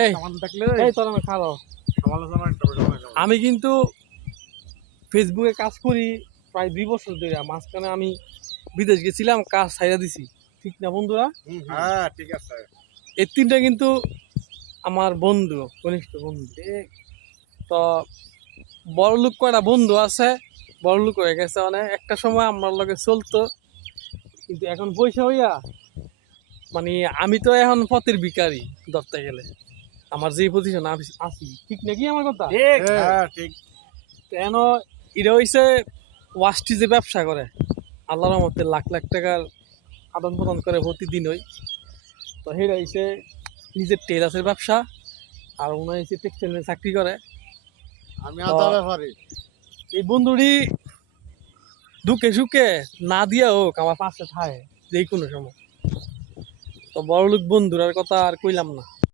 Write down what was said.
এই সামান থাকলে এই তোর আমি খাবো। সমালোচনা একটা বেশি হয়। আমি কিন্তু ফেসবুকে কাজ করি প্রায় 2 বছর ধরে। মাঝখানে আমি বিদেশ গেছিলাম, কাজ ছাইড়া দিছি, ঠিক না বন্ধুরা? হ্যাঁ ঠিক আছে। এই তিনটা কিন্তু আমার বন্ধু, ঘনিষ্ঠ বন্ধু। তো বড় লোক কয়টা বন্ধু আছে, বড় লোক হয়ে গেছে, মানে একটা সময় আমার লগে চলতো, কিন্তু এখন পয়সা হইয়া মানে আমি তো এখন পথের ভিখারি ধরতে গেলে। আমার যে পজিশন আছি, ঠিক নাকি আমার কথা? ঠিক হ্যাঁ ঠিক। কেন এটা হইছে ওয়াস্টি যে ব্যবসা করে, আল্লাহর রহমতে লাখ লাখ টাকার আদান প্রদান করে প্রতিদিনই। তো সেটা হইছে নিজের টেরাসের ব্যবসা, আর ওনার হচ্ছে টেক্সটাইলে চাকরি করে। আমি তো আদা ব্যাপারী। এই বন্ধুটি দুঃখে সুখে না দিয়া হোক আমার পাশে থাকে যে কোনো সময়। তো বড় লোক বন্ধুরার কথা আর কইলাম না।